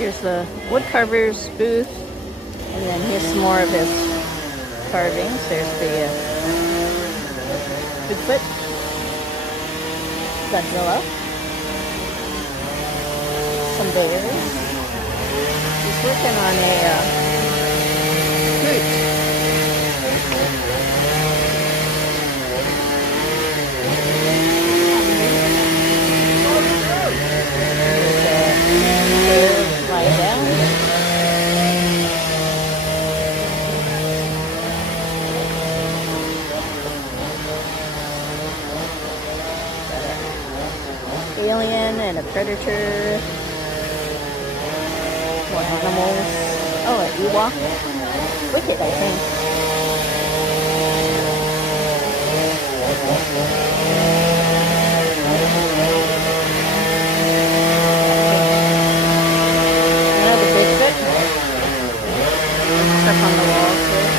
Here's the woodcarver's booth, and then here's some more of his carvings. There's the Bigfoot, Godzilla, some bears. He's working on a Groot. Lie down. Alien and a predator. More animals. Oh, an Ewok. Wicked, I think. Another Bigfoot. Stuff on the walls here.